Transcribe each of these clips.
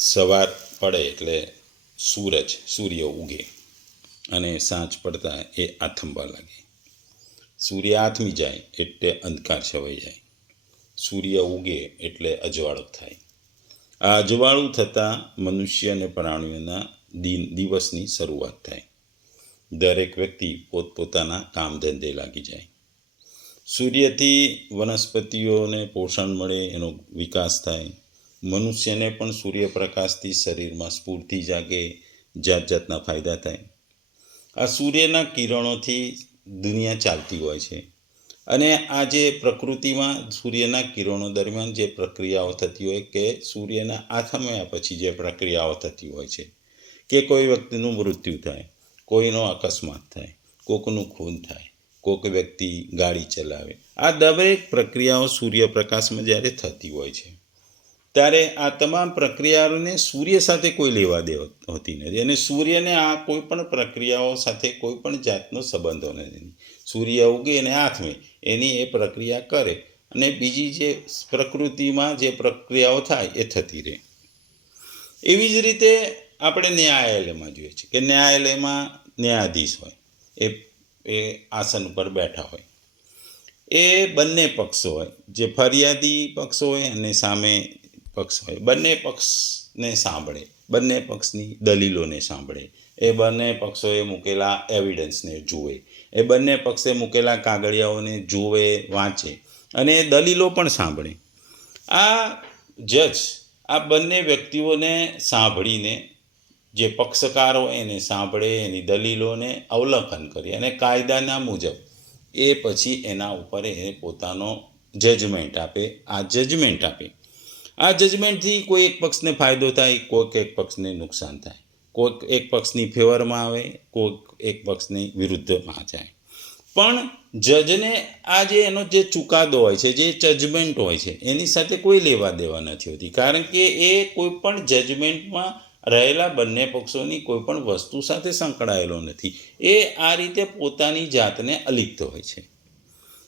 સવાર પડે એટલે સૂર્ય ઉગે અને સાંજ પડતા એ આથમવા લાગે. સૂર્ય આથમી જાય એટલે અંધકાર છવાઈ જાય. સૂર્ય ઉગે એટલે અજવાળું થાય. આ અજવાળું થતાં મનુષ્ય અને પ્રાણીઓના દિવસની શરૂઆત થાય. દરેક વ્યક્તિ પોતપોતાના કામ ધંધે લાગી જાય. સૂર્યથી વનસ્પતિઓને પોષણ મળે, એનો વિકાસ થાય. મનુષ્યને પણ સૂર્યપ્રકાશથી શરીરમાં સ્ફૂર્તિ જાગે, જાત જાતના ફાયદા થાય. આ સૂર્યના કિરણોથી દુનિયા ચાલતી હોય છે. અને આ જે પ્રકૃતિમાં સૂર્યના કિરણો દરમિયાન જે પ્રક્રિયાઓ થતી હોય, કે સૂર્યના આથમ્યા પછી જે પ્રક્રિયાઓ થતી હોય છે, કે કોઈ વ્યક્તિનું મૃત્યુ થાય, કોઈનો અકસ્માત થાય, કોકનું ખૂન થાય, કોઈક વ્યક્તિ ગાડી ચલાવે, આ દરેક પ્રક્રિયાઓ સૂર્યપ્રકાશમાં જ્યારે થતી હોય છે, ત્યારે આ તમામ પ્રક્રિયાઓને સૂર્ય સાથે કોઈ લેવા દેવા હોતી નથી. અને સૂર્યને આ કોઈ પણ પ્રક્રિયાઓ સાથે કોઈ પણ જાતનો સંબંધો નથી. સૂર્ય ઉગે અને આથમે એની એ પ્રક્રિયા કરે, અને બીજી જે પ્રકૃતિમાં જે પ્રક્રિયાઓ થાય એ થતી રહે. એવી જ રીતે આપણે ન્યાયાલયમાં જોઈએ છીએ કે ન્યાયાલયમાં ન્યાયાધીશ હોય, એ આસન પર બેઠા હોય. એ બંને પક્ષો હોય, જે ફરિયાદી પક્ષ હોય અને સામે પક્ષ હોય. બંને પક્ષને સાંભળે, બંને પક્ષની દલીલોને સાંભળે, એ બંને પક્ષોએ મૂકેલા એવિડન્સને જુએ, એ બંને પક્ષે મૂકેલા કાગળિયાઓને જુએ, વાંચે, અને એ દલીલો પણ સાંભળે. આ જજ આ બંને વ્યક્તિઓને સાંભળીને, જે પક્ષકાર હોય એને સાંભળે, એની દલીલોને અવલોકન કરી અને કાયદાના મુજબ એ પછી એના ઉપર એ પોતાનો જજમેન્ટ આપે. આ જજમેન્ટથી કોઈ એક પક્ષને ફાયદો થાય, કોઈક એક પક્ષને નુકસાન થાય, કોઈક એક પક્ષની ફેવરમાં આવે, કોઈક એક પક્ષની વિરુદ્ધમાં જાય. પણ જજને આ જે એનો જે ચુકાદો હોય છે, જે જજમેન્ટ હોય છે, એની સાથે કોઈ લેવા દેવા નથી હોતી. કારણ કે એ કોઈ પણ જજમેન્ટમાં રહેલા બંને પક્ષોની કોઈ પણ વસ્તુ સાથે સંકળાયેલો નથી. એ આ રીતે પોતાની જાતને અલિપ્ત હોય છે.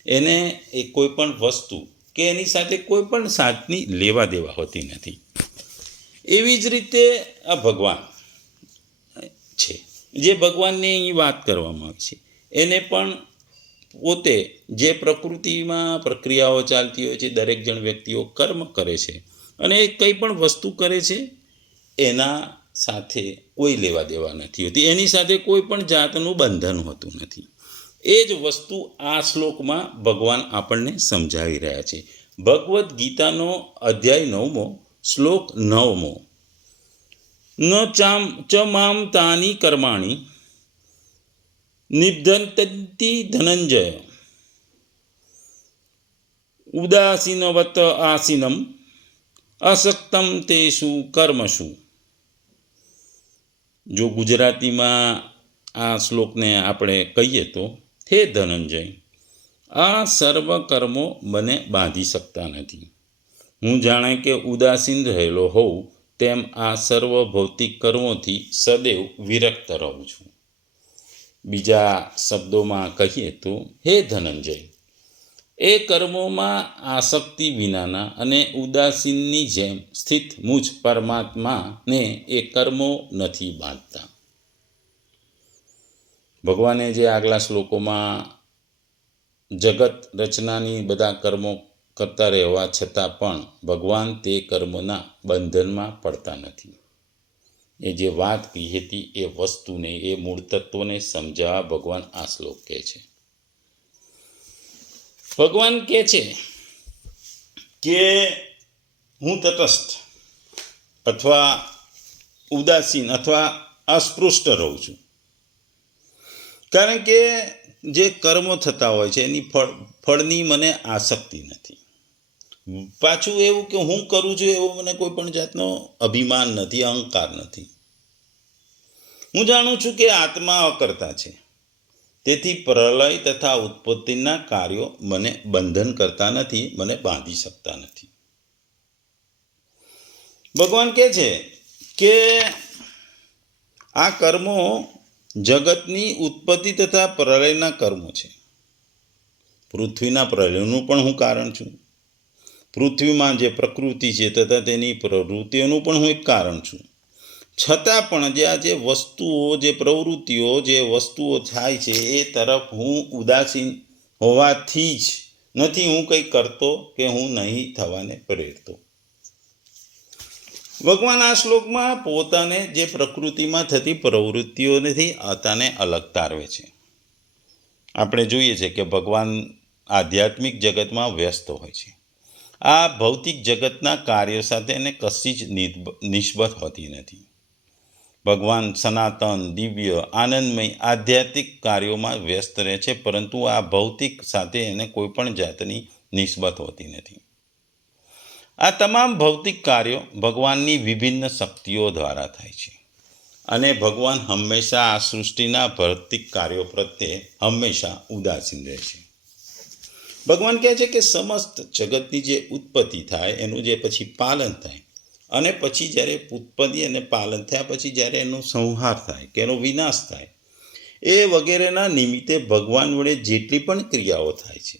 એને એ કોઈ પણ વસ્તુ કે એની સાથે કોઈ પણ જાતની લેવા દેવા હોતી નથી. એવી જ રીતે આ ભગવાન છે, જે ભગવાનની અહીં વાત કરવામાં આવી છે, એને પણ પોતે જે પ્રકૃતિમાં પ્રક્રિયાઓ ચાલતી હોય છે, દરેક જણ વ્યક્તિઓ કર્મ કરે છે, અને એ કંઈ પણ વસ્તુ કરે છે એના સાથે કોઈ લેવા દેવા નથી હોતી. એની સાથે કોઈ પણ જાતનું બંધન હોતું નથી. એ જ વસ્તુ આ શ્લોકમાં ભગવાન આપણને સમજાવી રહ્યા છે. ભગવદ્ ગીતાનો અધ્યાય 9, શ્લોક 9. ન ચ મામ તાની કર્માણી નિબધન્તિ ધનંજય ઉદાસીનવત આસીનમ અસક્તમ તેષુ કર્મસુ. જો ગુજરાતીમાં આ શ્લોકને આપણે કહીએ તો, હે ધનંજય, આ સર્વ કર્મો મને બાંધી શકતા નથી. હું જાણે કે ઉદાસીન રહેલો હોઉં તેમ આ સર્વ ભૌતિક કર્મોથી સદૈવ વિરક્ત રહું છું. બીજા શબ્દોમાં કહીએ તો, હે ધનંજય, એ કર્મોમાં આસક્તિ વિનાના અને ઉદાસીનની જેમ સ્થિત મુજ પરમાત્માને એ કર્મો નથી બાંધતા. ભગવાને જે આગલા શ્લોકોમાં જગત રચનાની બધા કર્મો કરતા રહેવા છતાં પણ ભગવાન તે કર્મોના બંધનમાં પડતા નથી. એ જે વાત કહી હતી એ વસ્તુને, એ મૂળ તત્વને સમજાવવા ભગવાન આ શ્લોક કહે છે. ભગવાન કહે છે કે હું તટસ્થ અથવા ઉદાસીન અથવા અસ્પૃષ્ટ રહું છું. કારણ કે જે કર્મો થતા હોય છે એની ફળની મને આસક્તિ નથી. પાછું એવું કે હું કરું છું એવો મને કોઈ પણ જાતનો અભિમાન નથી, અહંકાર નથી. હું જાણું છું કે આત્મા અકર્તા છે, તેથી પ્રલય તથા ઉત્પત્તિના કાર્યો મને બંધન કરતા નથી, મને બાંધી શકતા નથી. ભગવાન કહે છે કે આ કર્મો જગતની ઉત્પત્તિ તથા પ્રલયના કર્મો છે. પૃથ્વીના પ્રલયનું પણ હું કારણ છું, પૃથ્વીમાં જે પ્રકૃતિ છે તથા તેની પ્રવૃત્તિઓનું પણ હું એક કારણ છું. છતાં પણ જે આ જે વસ્તુઓ, જે પ્રવૃત્તિઓ, જે વસ્તુઓ થાય છે એ તરફ હું ઉદાસીન હોવાથી જ નથી હું કંઈ કરતો કે હું નહીં થવાને પ્રેરતો. ભગવાન આ શ્લોકમાં પોતાને જે પ્રકૃતિમાં થતી પ્રવૃત્તિઓથી આતાને અલગ તારવે છે. આપણે જોઈએ છે કે ભગવાન આધ્યાત્મિક જગતમાં વ્યસ્ત હોય છે. આ ભૌતિક જગતના કાર્યો સાથે એને કશી જ નિસ્બત હોતી નથી. ભગવાન સનાતન, દિવ્ય, આનંદમય આધ્યાત્મિક કાર્યોમાં વ્યસ્ત રહે છે, પરંતુ આ ભૌતિક સાથે એને કોઈ પણ જાતની નિસ્બત હોતી નથી. આ તમામ ભૌતિક કાર્યો ભગવાનની વિભિન્ન શક્તિઓ દ્વારા થાય છે અને ભગવાન હંમેશા આ સૃષ્ટિના ભૌતિક કાર્યો પ્રત્યે હંમેશા ઉદાસીન રહે છે. ભગવાન કહે છે કે સમસ્ત જગતની જે ઉત્પત્તિ થાય, એનું જે પછી પાલન થાય, અને પછી જ્યારે ઉત્પત્તિ અને પાલન થયા પછી જ્યારે એનો સંહાર થાય કે એનો વિનાશ થાય, એ વગેરેના નિમિત્તે ભગવાન વડે જેટલી પણ ક્રિયાઓ થાય છે,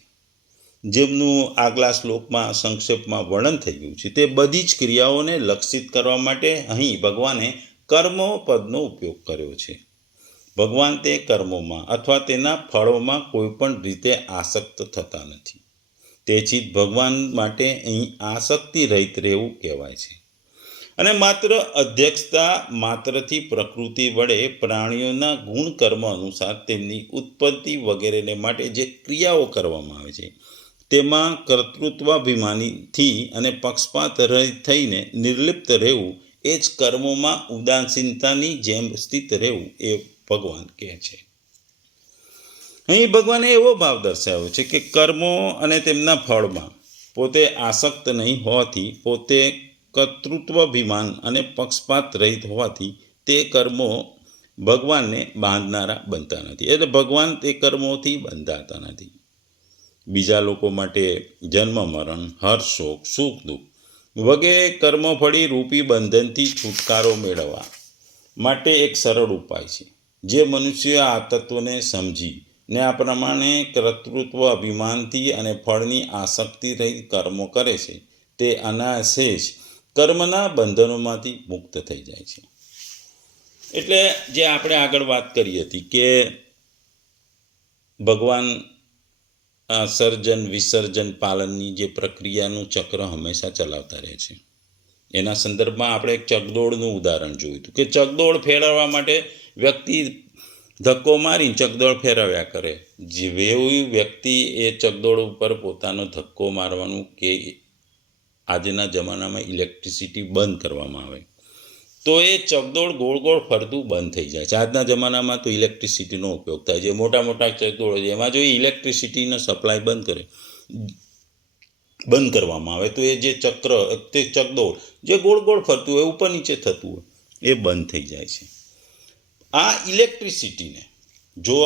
જેમનું આગલા શ્લોકમાં સંક્ષેપમાં વર્ણન થઈ ગયું છે, તે બધી જ ક્રિયાઓને લક્ષિત કરવા માટે અહીં ભગવાને કર્મ પદનો ઉપયોગ કર્યો છે. ભગવાન તે કર્મોમાં અથવા તેના ફળોમાં કોઈ પણ રીતે આસક્ત થતા નથી. તેથી જ ભગવાન માટે અહીં આસક્તિ રહિત રહેવું કહેવાય છે. અને માત્ર અધ્યક્ષતા માત્રથી પ્રકૃતિ વડે પ્રાણીઓના ગુણ કર્મ અનુસાર તેમની ઉત્પત્તિ વગેરેને માટે જે ક્રિયાઓ કરવામાં આવે છે, તેમાં કર્તૃત્વાભિમાનીથી અને પક્ષપાત રહિત થઈને નિર્લિપ્ત રહેવું, એ જ કર્મોમાં ઉદાસીનતાની જેમ સ્થિત રહેવું, એ ભગવાન કહે છે. અહીં ભગવાને એવો ભાવ દર્શાવ્યો છે કે કર્મો અને તેમના ફળમાં પોતે આસક્ત નહીં હોવાથી, પોતે કર્તૃત્વાભિમાન અને પક્ષપાત રહિત હોવાથી તે કર્મો ભગવાનને બાંધનારા બનતા નથી. એટલે ભગવાન તે કર્મોથી બંધાતા નથી. બીજા લોકો માટે જન્મ મરણ, હર્ષ શોક, સુખ દુઃખ વગેરે કર્મફળી રૂપી બંધનથી છુટકારો મેળવવા માટે એક સરળ ઉપાય છે. જે મનુષ્ય આ તત્વને સમજી ને આ પ્રમાણે કર્તૃત્વ અભિમાનથી અને ફળની આસક્તિ રહિત કર્મો કરે છે, તે અનાયાસે જ કર્મના બંધનોમાંથી મુક્ત થઈ જાય છે. એટલે જે આપણે આગળ વાત કરી હતી કે ભગવાન આ સર્જન વિસર્જન પાલનની જે પ્રક્રિયાનું ચક્ર હંમેશા ચલાવતા રહે છે. એના સંદર્ભમાં આપણે એક ચકદોડનું ઉદાહરણ જોયું હતું કે ચકદોડ ફેરવવા માટે વ્યક્તિ ધક્કો મારીને ચકદોડ ફેરવ્યા કરે. જેવી વ્યક્તિ એ ચકદોડ ઉપર પોતાનો ધક્કો મારવાનું કે આજના જમાનામાં ઇલેક્ટ્રિસિટી બંધ કરવામાં આવે તો એ ચકદોડ ગોળ ગોળ ફરતું બંધ થઈ જાય છે. આજના જમાનામાં તો ઇલેક્ટ્રિસિટીનો ઉપયોગ થાય છે. મોટા મોટા ચકદોડો છે, એમાં જો ઇલેક્ટ્રિસિટીનો સપ્લાય બંધ કરવામાં આવે તો એ જે ચક્ર, તે ચકદોડ જે ગોળ ગોળ ફરતું હોય, ઉપર નીચે થતું હોય, એ બંધ થઈ જાય છે. આ ઇલેક્ટ્રિસિટીને જો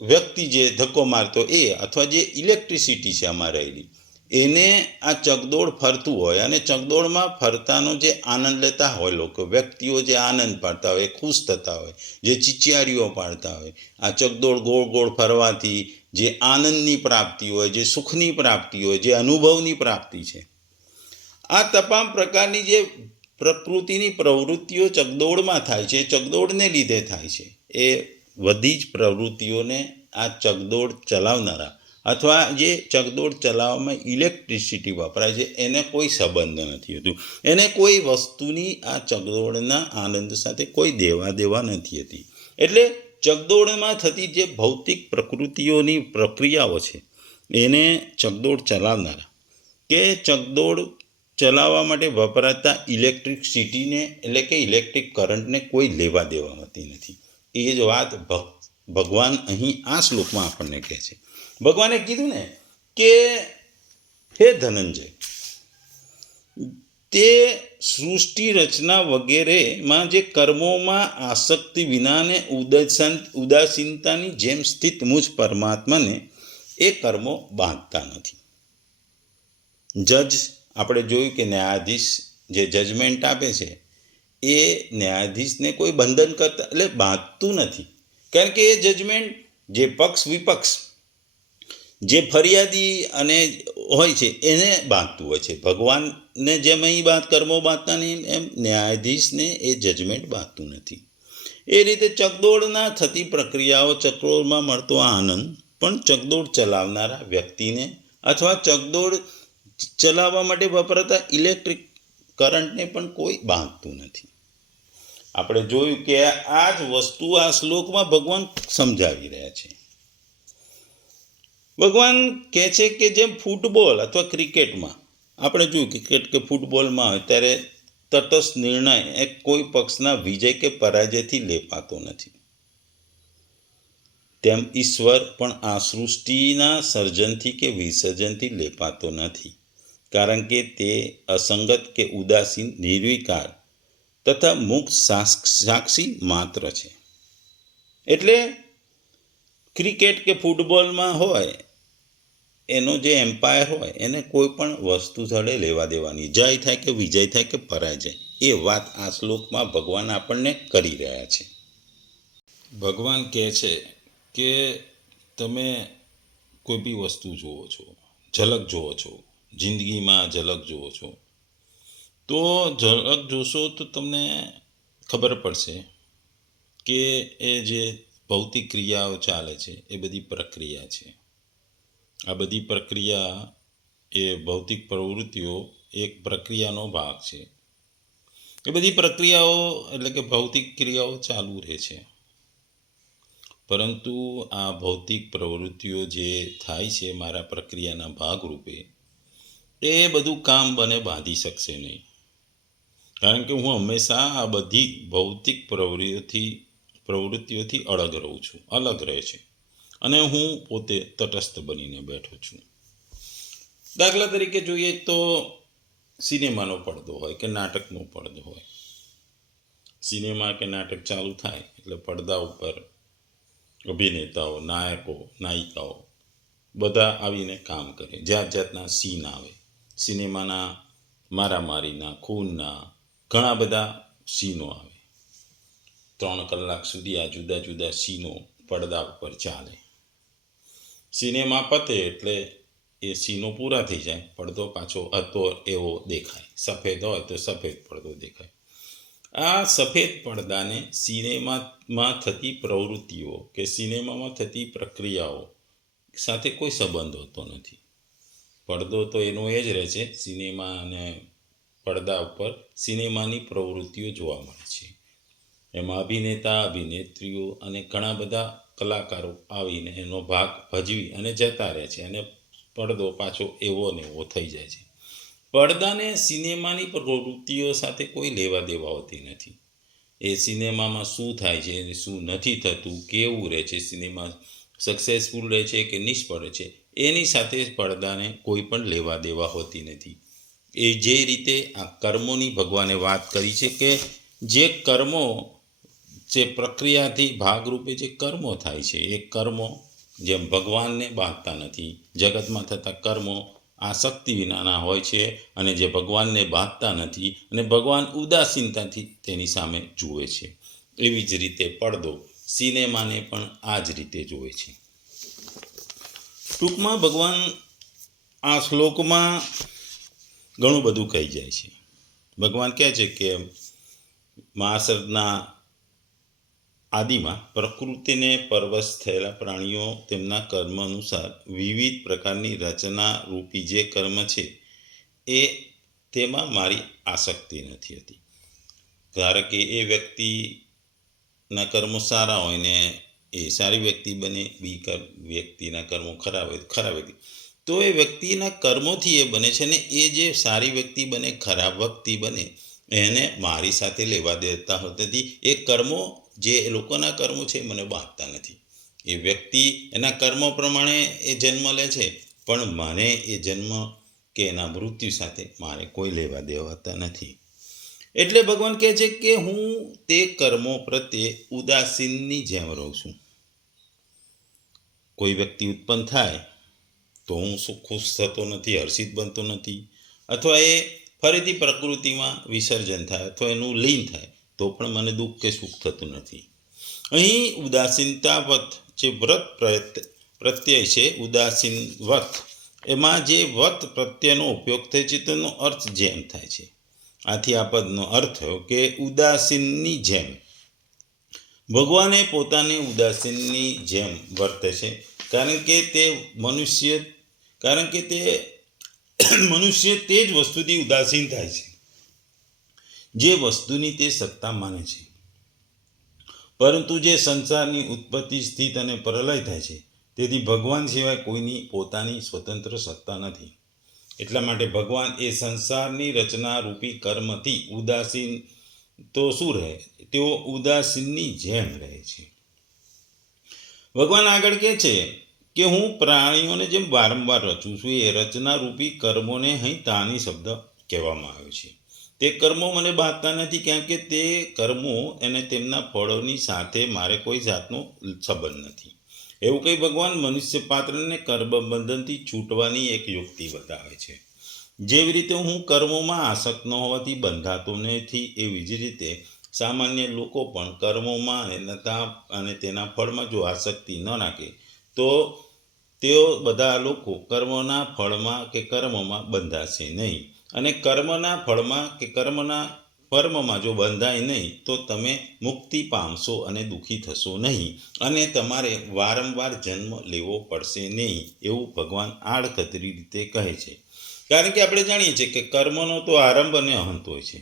વ્યક્તિ જે ધક્કો મારતો એ અથવા જે ઇલેક્ટ્રિસિટી છે આમાં રહેલી, એને આ ચકદોડ ફરતું હોય અને ચકદોડમાં ફરતાનો જે આનંદ લેતા હોય લોકો, વ્યક્તિઓ જે આનંદ પાડતા હોય, ખુશ થતા હોય, જે ચિચિયારીઓ પાડતા હોય, આ ચકદોડ ગોળ ગોળ ફરવાથી જે આનંદની પ્રાપ્તિ હોય, જે સુખની પ્રાપ્તિ હોય, જે અનુભવની પ્રાપ્તિ છે, આ તમામ પ્રકારની જે પ્રકૃતિની પ્રવૃત્તિઓ ચકદોડમાં થાય છે, ચકદોડને લીધે થાય છે, એ બધી જ પ્રવૃત્તિઓને આ ચકદોડ ચલાવનારા અથવા જે ચકદોડ ચલાવવામાં ઇલેક્ટ્રિસિટી વપરાય છે, એને કોઈ સંબંધ નથી હોતું. એને કોઈ વસ્તુની આ ચકદોડના આનંદ સાથે કોઈ દેવા નથી હતી. એટલે ચકદોડમાં થતી જે ભૌતિક પ્રકૃતિઓની પ્રક્રિયાઓ છે, એને ચકદોડ ચલાવનારા કે ચકદોડ ચલાવવા માટે વપરાતા ઇલેક્ટ્રિસિટીને એટલે કે ઇલેક્ટ્રિક કરંટને કોઈ લેવા દેવાતી નથી. એ જ વાત ભગવાન અહીં આ શ્લોકમાં આપણને કહે છે. ભગવાને કીધું ને કે હે ધનંજય, તે સૃષ્ટિ રચના વગેરેમાં જે કર્મોમાં આસક્તિ વિનાને ઉદાસીનતાની જેમ સ્થિત મુજ પરમાત્માને એ કર્મો બાંધતા નથી. જજ આપણે જોયું કે ન્યાયાધીશ જે જજમેન્ટ આપે છે, એ ન્યાયાધીશને કોઈ બંધન કરતા એટલે બાંધતું નથી. કારણ કે એ જજમેન્ટ જે પક્ષ વિપક્ષ, જે ફરિયાદી અને હોય છે એને બાંધતું હોય છે. ભગવાનને જેમ અહીં કર્મો બાંધતા નહીં એમ ન્યાયાધીશને એ જજમેન્ટ બાંધતું નથી. એ રીતે ચકદોડના થતી પ્રક્રિયાઓ, ચકદોડમાં મળતો આનંદ પણ ચકદોડ ચલાવનારા વ્યક્તિને અથવા ચકદોડ ચલાવવા માટે વપરાતા ઇલેક્ટ્રિક કરંટને પણ કોઈ બાંધતું નથી. આપણે જોયું કે આ જ વસ્તુ આ શ્લોકમાં ભગવાન સમજાવી રહ્યા છે. ભગવાન કહે છે કે જેમ ફૂટબોલ અથવા ક્રિકેટમાં આપણે જોયું ક્રિકેટ કે ફૂટબોલમાં હોય ત્યારે તટસ્થ નિર્ણય એ કોઈ પક્ષના વિજય કે પરાજયથી લેપાતો નથી, તેમ ઈશ્વર પણ આ સૃષ્ટિના સર્જનથી કે વિસર્જનથી લેપાતો નથી, કારણ કે તે અસંગત કે ઉદાસીન, નિર્વિકાર તથા મુક્ત સાક્ષી માત્ર છે. એટલે ક્રિકેટ કે ફૂટબોલમાં હોય એનો જે એમ્પાયર હોય એને કોઈ પણ વસ્તુ જોડે લેવા દેવાની, જય થાય કે વિજય થાય કે પરાજય, એ વાત આ શ્લોકમાં ભગવાન આપણને કરી રહ્યા છે. ભગવાન કહે છે કે તમે કોઈ બી વસ્તુ જુઓ છો, ઝલક જુઓ છો, જિંદગીમાં ઝલક જુઓ છો, તો ઝલક જોશો તો તમને ખબર પડશે કે એ જે ભૌતિક ક્રિયાઓ ચાલે છે એ બધી પ્રક્રિયા છે. આ બધી પ્રક્રિયા એ ભૌતિક પ્રવૃત્તિઓ એક પ્રક્રિયાનો ભાગ છે. એ બધી પ્રક્રિયાઓ એટલે કે ભૌતિક ક્રિયાઓ ચાલુ રહે છે, પરંતુ આ ભૌતિક પ્રવૃત્તિઓ જે થાય છે મારા પ્રક્રિયાના ભાગરૂપે, એ બધું કામ મને બાંધી શકશે નહીં, કારણ કે હું હંમેશા આ બધી ભૌતિક પ્રવૃત્તિઓથી અલગ રહું છું, અલગ રહે છે, અને હું પોતે તટસ્થ બનીને બેઠો છું. દાખલા તરીકે જોઈએ તો સિનેમાનો પડદો હોય કે નાટકનો પડદો હોય. સિનેમા કે નાટક ચાલુ થાય એટલે પડદા ઉપર અભિનેતાઓ, નાયકો, નાયિકાઓ બધા આવીને કામ કરે, જાત જાતના સીન આવે. સિનેમાના મારામારીના, ખૂનના ઘણા બધા સીનો આવે. 3 કલાક સુધી આ જુદા જુદા સીનો પડદા ઉપર ચાલે. સિનેમા પતે એટલે એ સીનો પૂરા થઈ જાય, પડદો પાછો હતો એવો દેખાય. સફેદ હોય તો સફેદ પડદો દેખાય. આ સફેદ પડદાને સિનેમામાં થતી પ્રવૃત્તિઓ કે સિનેમામાં થતી પ્રક્રિયાઓ સાથે કોઈ સંબંધ હોતો નથી. પડદો તો એનો એ જ રહે છે. સિનેમા અને પડદા ઉપર સિનેમાની પ્રવૃત્તિઓ જોવા મળે છે. એમાં અભિનેતા, અભિનેત્રીઓ અને ઘણા બધા કલાકારો આવીને એનો ભાગ ભજવી અને જતા રહે છે, અને પડદો પાછો એવો ને એવો થઈ જાય છે. પડદાને સિનેમાની પ્રવૃત્તિઓ સાથે કોઈ લેવા દેવા હોતી નથી. એ સિનેમામાં શું થાય છે, શું નથી થતું, કેવું રહે છે, સિનેમા સક્સેસફુલ રહે છે કે નિષ્ફળ રહે છે, એની સાથે પડદાને કોઈ પણ લેવા દેવા હોતી નથી. એ જે રીતે આ કર્મોની ભગવાને વાત કરી છે કે જે કર્મો, જે પ્રક્રિયાથી ભાગરૂપે જે કર્મો થાય છે, એ કર્મો જેમ ભગવાનને બાંધતા નથી. જગતમાં થતા કર્મો આસક્તિ વિનાના હોય છે, અને જે ભગવાનને બાંધતા નથી, અને ભગવાન ઉદાસીનતાથી તેની સામે જુએ છે. એવી જ રીતે પડદો સિનેમાને પણ આ જ રીતે જુએ છે. ટૂંકમાં ભગવાન આ શ્લોકમાં ઘણું બધું કહી જાય છે. ભગવાન કહે છે કે મહાસર્ગના આદિમાં પ્રકૃતિને પરવશ થયેલા પ્રાણીઓ તેમના કર્મ અનુસાર વિવિધ પ્રકારની રચના રૂપી જે કર્મ છે એ તેમાં મારી આસક્તિ નથી હતી. કારણ કે એ વ્યક્તિના કર્મો સારા હોય ને એ સારી વ્યક્તિ બને, વ્યક્તિના કર્મો ખરાબ હોય ખરાબ વ્યક્તિ, તો એ વ્યક્તિના કર્મોથી એ બને છે, ને એ જે સારી વ્યક્તિ બને, ખરાબ વ્યક્તિ બને, એને મારી સાથે લેવા દેતા હોતી. એ કર્મો જે એ લોકોના કર્મો છે મને બાંધતા નથી. એ વ્યક્તિ એના કર્મો પ્રમાણે એ જન્મ લે છે, પણ મને એ જન્મ કે એના મૃત્યુ સાથે મારે કોઈ લેવા દેવાતા નથી. એટલે ભગવાન કહે છે કે હું તે કર્મો પ્રત્યે ઉદાસીનની જેમ રહું છું. કોઈ વ્યક્તિ ઉત્પન્ન થાય તો હું ખુશ થતો નથી, હર્ષિત બનતો નથી, અથવા એ ફરીથી પ્રકૃતિમાં વિસર્જન થાય અથવા એનું લીન થાય તો પણ મને દુઃખ કે સુખ થતું નથી. અહીં ઉદાસીનતાવત જે વ્રત પ્રત્યય છે, ઉદાસીન વ્રત એમાં જે વત પ્રત્યેનો ઉપયોગ થાય છે તેનો અર્થ જેમ થાય છે. આથી આ પદનો અર્થ થયો કે ઉદાસીનની જેમ. ભગવાને પોતાને ઉદાસીનની જેમ વર્તે છે, કારણ કે મનુષ્ય તે જ વસ્તુથી ઉદાસીન થાય છે જે વસ્તુની તે સત્તા માને છે. પરંતુ જે સંસારની ઉત્પત્તિ, સ્થિત અને પ્રલય થાય છે, તેથી ભગવાન સિવાય કોઈની પોતાની સ્વતંત્ર સત્તા નથી. એટલા માટે ભગવાન એ સંસારની રચના રૂપી કર્મથી ઉદાસીન તો શું રહે, તેઓ ઉદાસીનની જેમ રહે છે. ભગવાન આગળ કહે છે કે હું પ્રાણીઓને જેમ વારંવાર રચું છું. એ રચના રૂપી કર્મોને અહીં તાની શબ્દ કહેવામાં આવે છે. તે કર્મો મને બાંધતા નથી, કારણ કે તે કર્મો અને તેમના ફળોની સાથે મારે કોઈ જાતનો સંબંધ નથી. એવું કંઈ ભગવાન મનુષ્ય પાત્રને કર્મબંધનથી છૂટવાની એક યુક્તિ બતાવે છે. જેવી રીતે હું કર્મોમાં આસક્ત ન હોવાથી બંધાતો નથી, એવી જ રીતે સામાન્ય લોકો પણ કર્મોમાં અને તેના ફળમાં જો આસક્તિ ન રાખે તો તેઓ બધા લોકો કર્મોના ફળમાં કે કર્મમાં બંધાશે નહીં. અને કર્મના ફળમાં કે કર્મમાં જો બંધાય નહીં તો તમે મુક્તિ પામશો અને દુઃખી થશો નહીં, અને તમારે વારંવાર જન્મ લેવો પડશે નહીં, એવું ભગવાન આડકતરી રીતે કહે છે. કારણ કે આપણે જાણીએ છીએ કે કર્મનો તો આરંભ અને અંત હોય છે,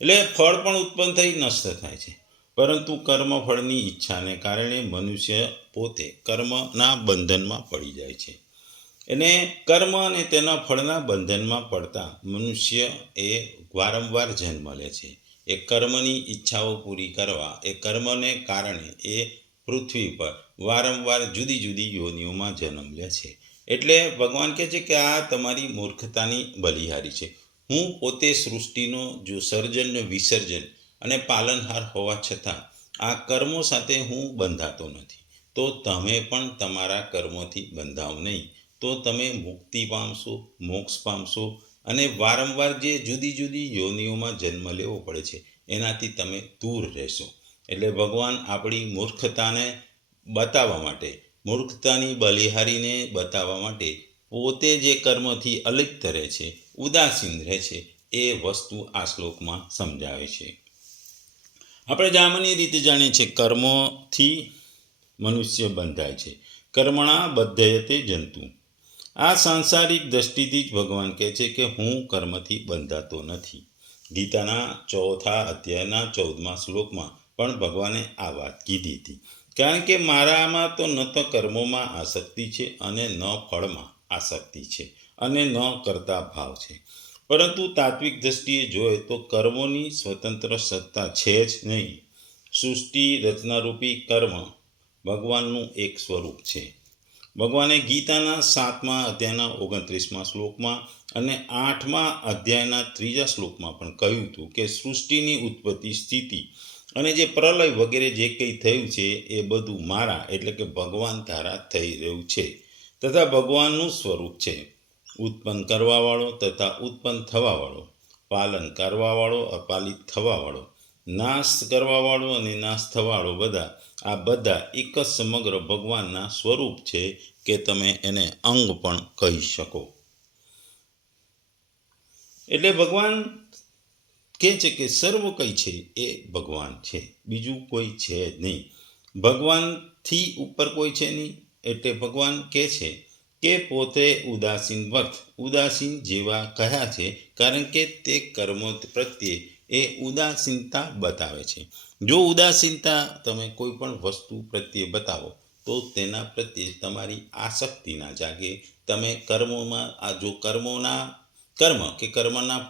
એટલે ફળ પણ ઉત્પન્ન થઈ નષ્ટ થાય છે. પરંતુ કર્મફળની ઈચ્છાને કારણે મનુષ્ય પોતે કર્મના બંધનમાં પડી જાય છે. અને કર્મ અને તેના ફળના બંધનમાં પડતા મનુષ્ય એ વારંવાર જન્મ લે છે. એ કર્મની ઈચ્છાઓ પૂરી કરવા, એ કર્મને કારણે એ પૃથ્વી પર વારંવાર જુદી જુદી યોનિઓમાં જન્મ લે છે. એટલે ભગવાન કહે છે કે આ તમારી મૂર્ખતાની બલિહારી છે. હું પોતે સૃષ્ટિનો જો સર્જન, વિસર્જન અને પાલનહાર હોવા છતાં આ કર્મો સાથે હું બંધાતો નથી. તો તમે પણ તમારા કર્મોથી બંધાવ નહીં, તો તમે મુક્તિ પામશો, મોક્ષ પામશો, અને વારંવાર જે જુદી જુદી યોનિઓમાં જન્મ લેવો પડે છે એનાથી તમે દૂર રહેશો. એટલે ભગવાન આપણી મૂર્ખતાને બતાવવા માટે, મૂર્ખતાની બલિહારીને બતાવવા માટે પોતે જે કર્મથી અલિપ્ત રહે છે, ઉદાસીન રહે છે, એ વસ્તુ આ શ્લોકમાં સમજાવે છે. આપણે સામાન્ય રીતે જાણીએ છીએ કર્મોથી મનુષ્ય બંધાય છે. કર્મણા બધ્યતે જંતુ. આ સાંસારિક દ્રષ્ટિથી જ ભગવાન કહે છે કે હું કર્મથી બંધાતો નથી. ગીતાના 4થા અધ્યાયના 14મા શ્લોકમાં પણ ભગવાને આ વાત કીધી હતી. કારણ કે મારામાં તો ન તો કર્મોમાં આસક્તિ છે અને ન ફળમાં આસક્તિ છે અને ન કરતા ભાવ છે. પરંતુ તાત્વિક દ્રષ્ટિએ જોઈએ તો કર્મોની સ્વતંત્ર સત્તા છે જ નહીં. સૃષ્ટિ રચનારૂપી કર્મ ભગવાનનું એક સ્વરૂપ છે. ભગવાને ગીતાના 7મા અધ્યાયના 29મા શ્લોકમાં અને 8મા અધ્યાયના 3જા શ્લોકમાં પણ કહ્યું હતું કે સૃષ્ટિની ઉત્પત્તિ, સ્થિતિ અને જે પ્રલય વગેરે જે કંઈ થયું છે એ બધું મારા એટલે કે ભગવાન દ્વારા થઈ રહ્યું છે તથા ભગવાનનું સ્વરૂપ છે. ઉત્પન્ન કરવાવાળો તથા ઉત્પન્ન થવાવાળો, પાલન કરવાવાળો, અપાલિત થવાવાળો, નાશ કરવાવાળો અને નાશ થવાવાળો, આ બધા એક જ સમગ્ર ભગવાનના સ્વરૂપ છે કે તમે એને અંગ પણ કહી શકો. એટલે ભગવાન કહે છે કે સર્વ કંઈ છે એ ભગવાન છે, બીજું કોઈ છે જ નહીં. ભગવાનથી ઉપર કોઈ છે નહીં. એટલે ભગવાન કહે છે કે પોતે ઉદાસીન જેવા કહ્યા છે, કારણ કે તે કર્મો પ્રત્યે એ ઉદાસીનતા બતાવે છે. જો ઉદાસીનતા તમે કોઈ પણ વસ્તુ પ્રત્યે બતાવો તો તેના પ્રત્યે તમારી આસક્તિ ના જાગે. તમે કર્મના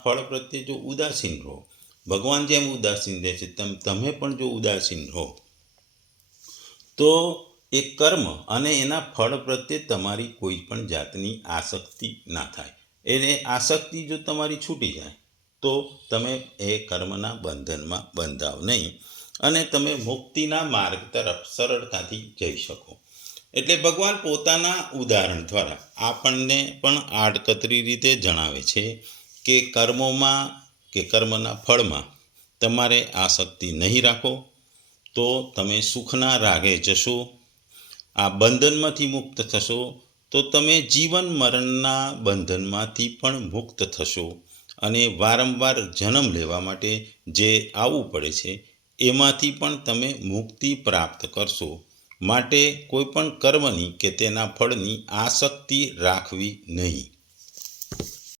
ફળ પ્રત્યે જો ઉદાસીન રહો, ભગવાન જેમ ઉદાસીન રહે છે તમે પણ જો ઉદાસીન રહો તો એ કર્મ અને એના ફળ પ્રત્યે તમારી કોઈ પણ જાતની આસક્તિ ના થાય. એને આસક્તિ જો તમારી છૂટી જાય તો તમે એ કર્મના બંધનમાં બંધાવ નહીં અને તમે મુક્તિના માર્ગ તરફ સરળતાથી જઈ શકો. એટલે ભગવાન પોતાના ઉદાહરણ દ્વારા આપણને પણ આડકતરી રીતે જણાવે છે કે કર્મોમાં કે કર્મના ફળમાં તમારે આસક્તિ નહીં રાખો તો તમે સુખના રાગે જશો, આ બંધનમાંથી મુક્ત થશો, તો તમે જીવન મરણના બંધનમાંથી પણ મુક્ત થશો અને વારંવાર જન્મ લેવા માટે જે આવવું પડે છે એમાંથી પણ તમે મુક્તિ પ્રાપ્ત કરશો. માટે કોઈ પણ કર્મની કે તેના ફળની આસક્તિ રાખવી નહીં.